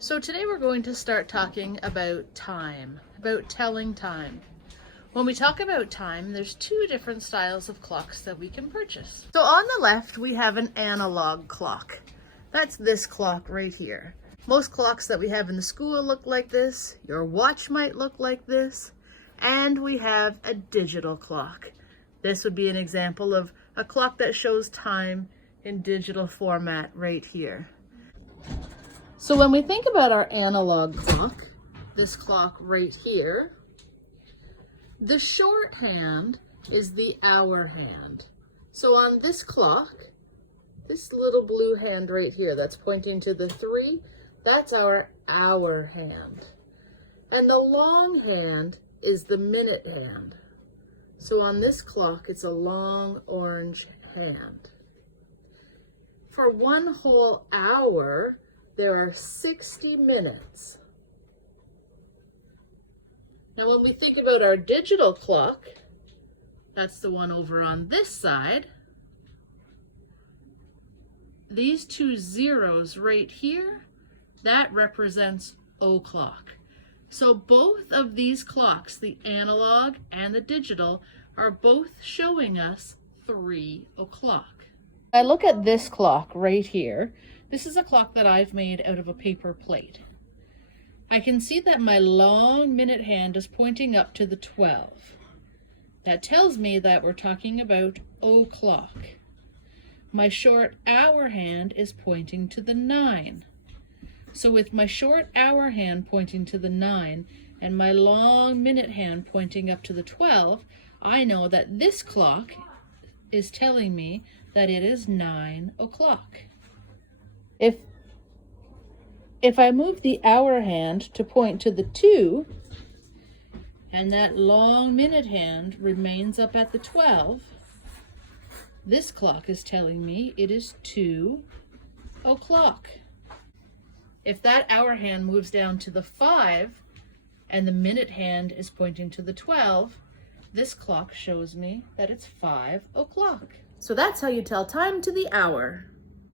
So today we're going to start talking about time, about telling time. When we talk about time, there's two different styles of clocks that we can purchase. So on the left, we have an analog clock. That's this clock right here. Most clocks that we have in the school look like this. Your watch might look like this. And we have a digital clock. This would be an example of a clock that shows time in digital format right here. So when we think about our analog clock, this clock right here, the shorthand is the hour hand. So on this clock, this little blue hand right here that's pointing to the 3, that's our hour hand. And the long hand is the minute hand. So on this clock, it's a long orange hand. For one whole hour, there are 60 minutes. Now when we think about our digital clock, that's the one over on this side, these two zeros right here, that represents o'clock. So both of these clocks, the analog and the digital, are both showing us 3 o'clock. I look at this clock right here. This is a clock that I've made out of a paper plate. I can see that my long minute hand is pointing up to the 12. That tells me that we're talking about o'clock. My short hour hand is pointing to the 9. So with my short hour hand pointing to the 9 and my long minute hand pointing up to the 12, I know that this clock is telling me that it is 9 o'clock. If I move the hour hand to point to the 2, and that long minute hand remains up at the 12, this clock is telling me it is 2 o'clock. If that hour hand moves down to the 5, and the minute hand is pointing to the 12, this clock shows me that it's 5 o'clock. So that's how you tell time to the hour.